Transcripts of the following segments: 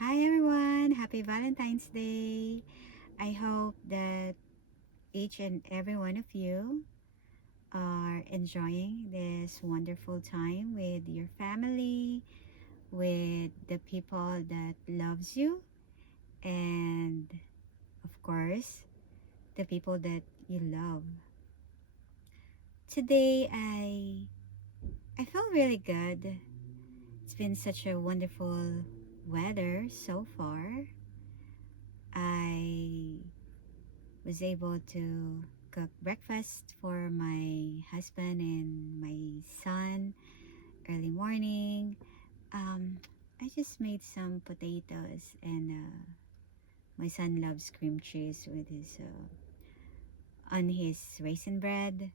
Hi everyone! Happy Valentine's Day! I hope that each and every one of you are enjoying this wonderful time with your family, with the people that loves you, and of course, the people that you love. Today I feel really good. It's been such a wonderful weather so far. I was able to cook breakfast for my husband and my son early morning. I just made some potatoes and my son loves cream cheese with his on his raisin bread,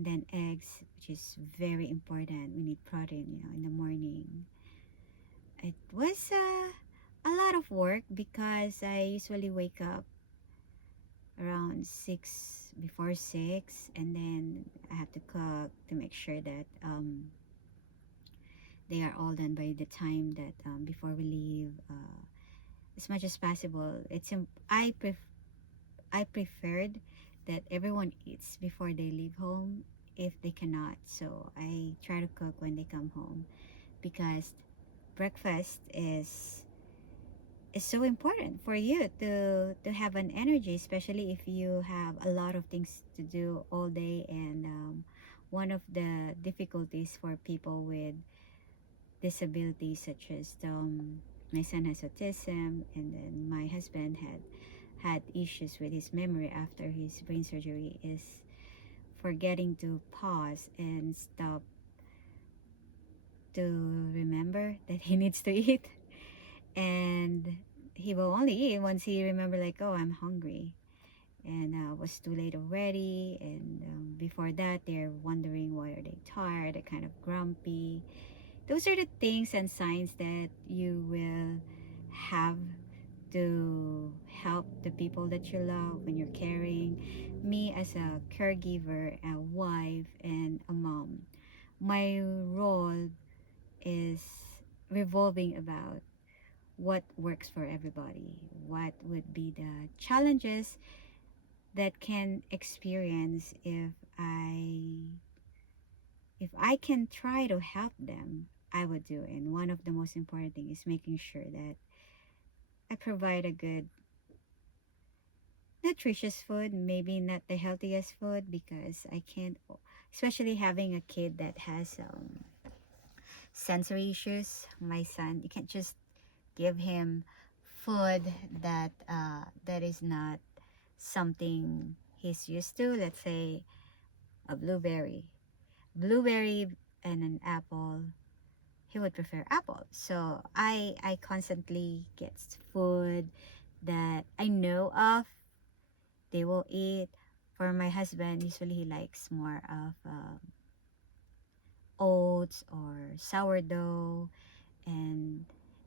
then eggs, which is very important. We need protein, in the morning. It was a lot of work because I usually wake up around 6, before 6, and then I have to cook to make sure that they are all done by the time that before we leave, as much as possible. I preferred that everyone eats before they leave home if they cannot, so I try to cook when they come home because breakfast is so important for you to have an energy, especially if you have a lot of things to do all day. And one of the difficulties for people with disabilities such as my son has autism, and then my husband had issues with his memory after his brain surgery is forgetting to pause and stop to remember that he needs to eat, and he will only eat once he remember, like, oh, I'm hungry, and was too late already. And before that, they're wondering why are they tired, they're kind of grumpy. Those are the things and signs that you will have to help the people that you love when you're caring. Me as a caregiver, a wife, and a mom, my role is revolving about what works for everybody, what would be the challenges that can experience if I can try to help them, I would do. And one of the most important thing is making sure that I provide a good nutritious food, maybe not the healthiest food because I can't, especially having a kid that has sensory issues. My son, you can't just give him food that is not something he's used to. Let's say a blueberry and an apple, he would prefer apple. So I constantly get food that I know of they will eat. For my husband, usually he likes more of oats or sourdough, and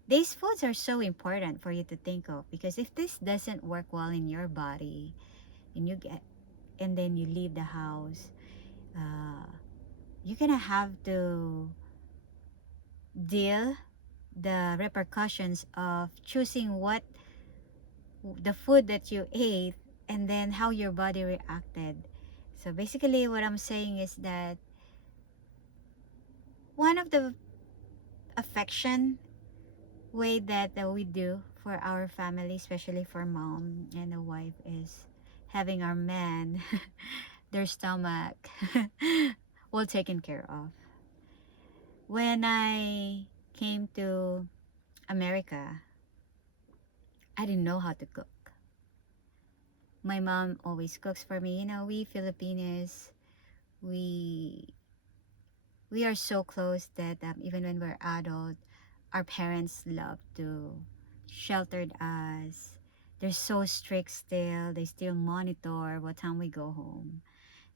these foods are so important for you to think of, because if this doesn't work well in your body and then you leave the house, uh, you're gonna have to deal the repercussions of choosing what the food that you ate and then how your body reacted. So basically what I'm saying is that one of the affection way that we do for our family, especially for mom and the wife, is having our man their stomach well taken care of. When I came to America, I didn't know how to cook. My mom always cooks for me. We Filipinos, we we are so close that even when we're adult, our parents love to sheltered us. They're so strict still. They still monitor what time we go home.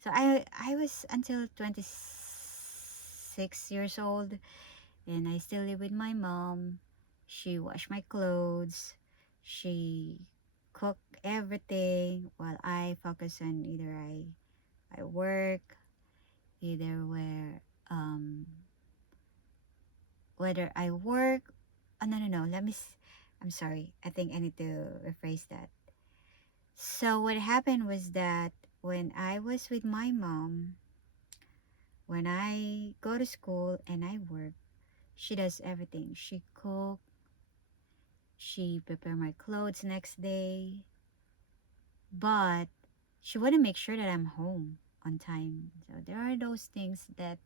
So I was until 26 years old, and I still live with my mom. She washed my clothes. She cooked everything while I focus on either I work, either whether I work. Oh, no, no, no. I'm sorry. I think I need to rephrase that. So what happened was that when I was with my mom, when I go to school and I work, she does everything. She cook, she prepare my clothes next day, but she wouldn't make sure that I'm home on time. So there are those things that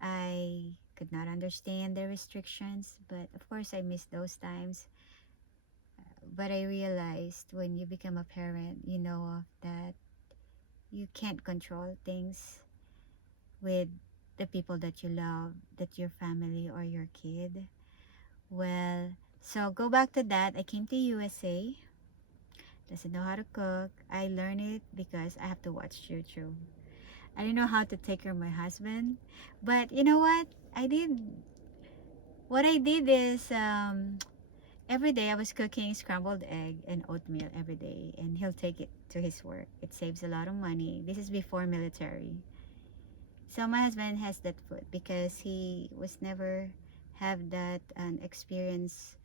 I could not understand the restrictions, but of course I miss those times. But I realized when you become a parent, you know that you can't control things with the people that you love, that your family or your kid. Well, so go back to that. I came to USA. Doesn't know how to cook. I learned it because I have to watch YouTube. I didn't know how to take care of my husband, but you know what? I did. What I did is every day I was cooking scrambled egg and oatmeal every day, and he'll take it to his work. It saves a lot of money. This is before military. So my husband has that food because he was never have that experience,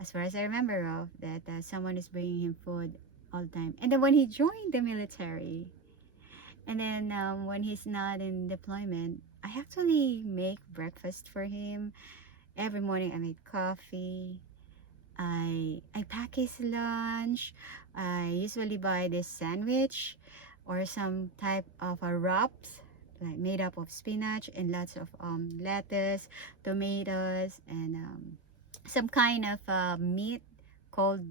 as far as I remember of, that someone is bringing him food all the time. And then when he joined the military, and then when he's not in deployment, I actually make breakfast for him. Every morning I make coffee. I pack his lunch. I usually buy this sandwich or some type of a wraps like made up of spinach and lots of lettuce, tomatoes, and some kind of meat, cold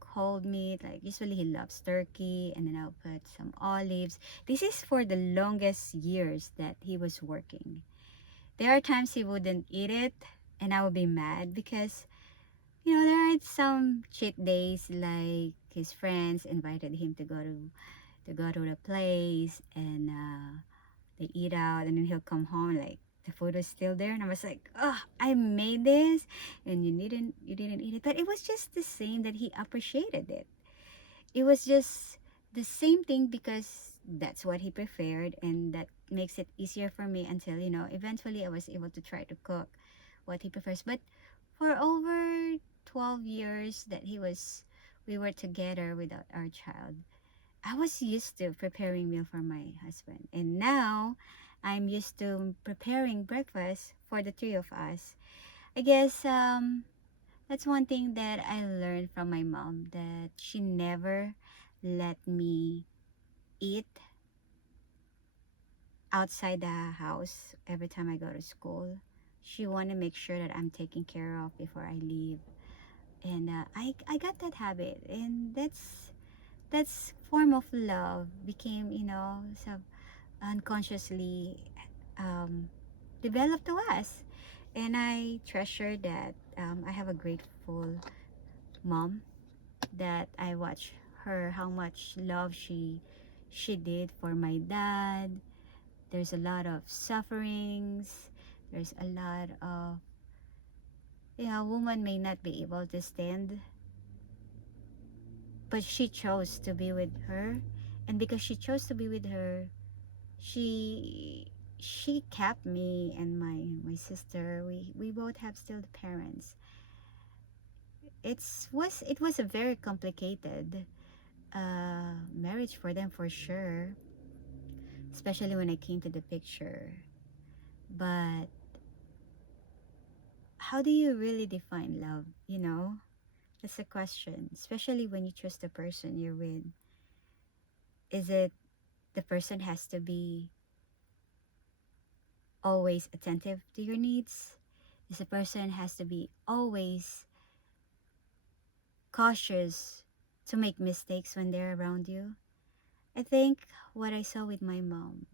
cold meat. Like usually he loves turkey, and then I'll put some olives. This is for the longest years that he was working. There are times he wouldn't eat it, and I would be mad because there are some cheat days, like his friends invited him to go to the place, and they eat out, and then he'll come home like the food was still there, and I was like, oh, I made this and you didn't eat it. But it was just the same that he appreciated it. It was just the same thing because that's what he preferred, and that makes it easier for me until eventually I was able to try to cook what he prefers. But for over 12 years that we were together without our child, I was used to preparing meal for my husband, and now I'm used to preparing breakfast for the three of us. I guess that's one thing that I learned from my mom, that she never let me eat outside the house every time I go to school. She want to make sure that I'm taken care of before I leave, and I got that habit, and that's form of love became so unconsciously um, developed to us, and I treasure that. I have a grateful mom that I watch her, how much love she did for my dad. There's a lot of sufferings. There's a lot of, a woman may not be able to stand, but she chose to be with her, and because she chose to be with her, she she kept me and my sister. We both have still the parents. It was a very complicated marriage for them, for sure, especially when I came to the picture. But how do you really define love? That's a question, especially when you choose the person you're with. Is it the person has to be always attentive to your needs? Is the person has to be always cautious to make mistakes when they're around you? I think what I saw with my mom,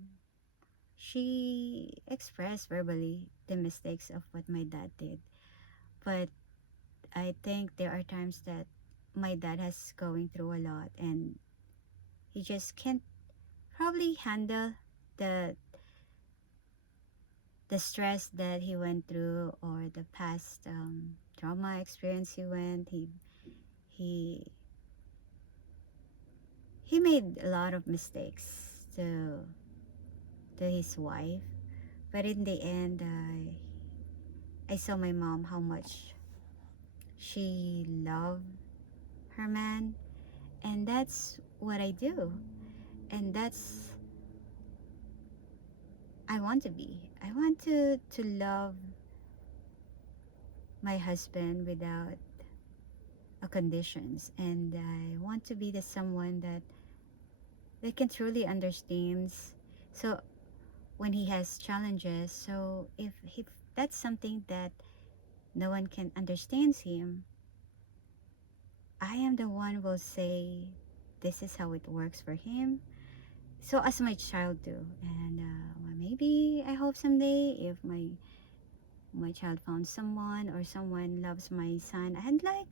she expressed verbally the mistakes of what my dad did. But I think there are times that my dad has going through a lot, and he just can't probably handle the the stress that he went through, or the past trauma experience he he made a lot of mistakes to his wife. But in the end, I saw my mom how much she loved her man, and that's what I do, and that's I want to be. I want to love my husband without a conditions, and I want to be the someone that can truly understands. So when he has challenges, so if that's something that no one can understands him, I am the one will say this is how it works for him. So as my child do, and well, maybe I hope someday if my child found someone or someone loves my son, I'd like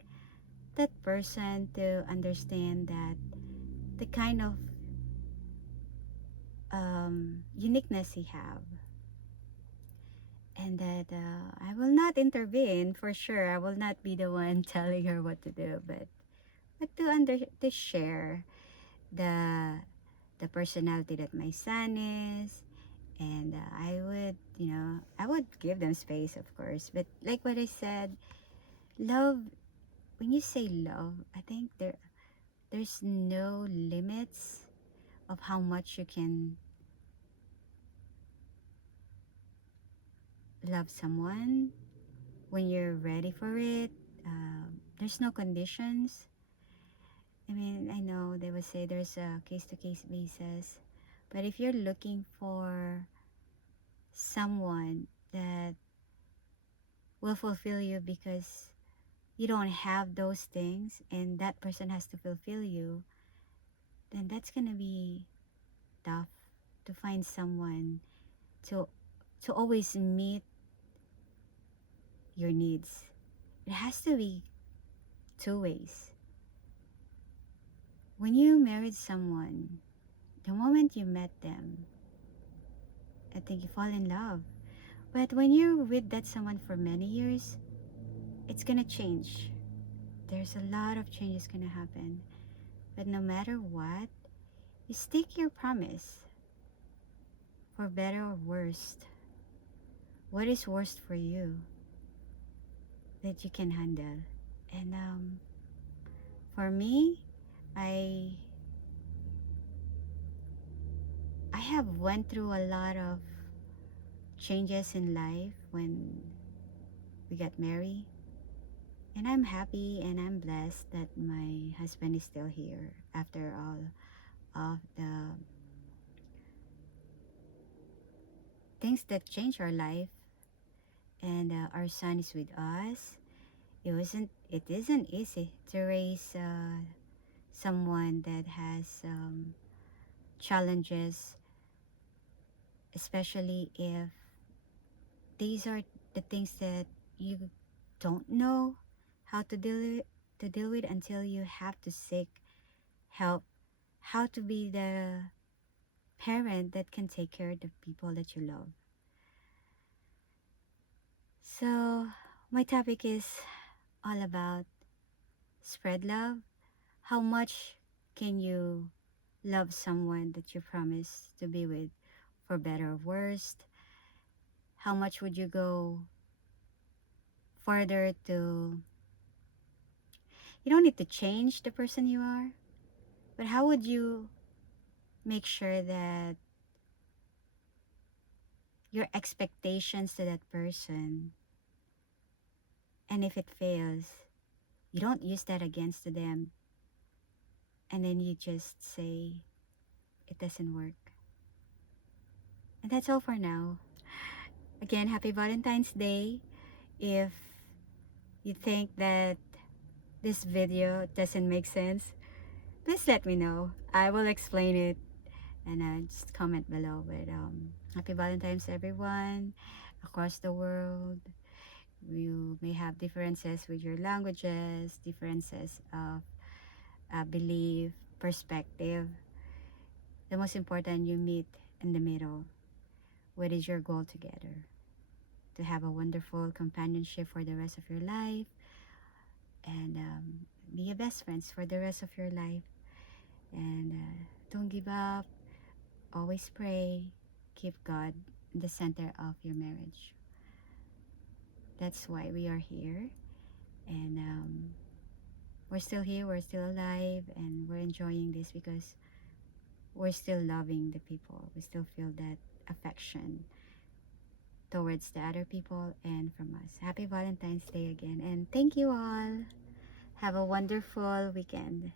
that person to understand that the kind of uniqueness he have, and that I will not intervene for sure. I will not be the one telling her what to do, but to share the the personality that my son is, and I would, I would give them space, of course. But like what I said, love. When you say love, I think there's no limits of how much you can love someone when you're ready for it. There's no conditions. I mean, I know they would say there's a case-to-case basis, but if you're looking for someone that will fulfill you because you don't have those things and that person has to fulfill you, then that's gonna be tough to find someone to always meet your needs. It has to be two ways. When you married someone, the moment you met them, I think you fall in love. But when you're with that someone for many years, it's gonna change. There's a lot of changes gonna happen. But no matter what, you stick your promise, for better or worse. What is worst for you that you can handle? And for me, I I have went through a lot of changes in life when we got married. And I'm happy and I'm blessed that my husband is still here after all of the things that change our life. And our son is with us. It isn't easy to raise someone that has challenges, especially if these are the things that you don't know how to deal with until you have to seek help, how to be the parent that can take care of the people that you love. So my topic is all about spread love. How much can you love someone that you promise to be with for better or worse? How much would you go further to, you don't need to change the person you are, but how would you make sure that your expectations to that person, and if it fails, you don't use that against them, and then you just say it doesn't work. And that's all for now. Again, happy Valentine's Day. If you think that this video doesn't make sense, please let me know. I will explain it, and just comment below. But happy Valentine's, everyone across the world. You may have differences with your languages, differences of belief, perspective. The most important, you meet in the middle. What is your goal together? To have a wonderful companionship for the rest of your life, and be a best friends for the rest of your life. And don't give up. Always pray. Keep God in the center of your marriage. That's why we are here. And we're still here, we're still alive, and we're enjoying this because we're still loving the people. We still feel that affection towards the other people and from us. Happy Valentine's Day again, and thank you all. Have a wonderful weekend.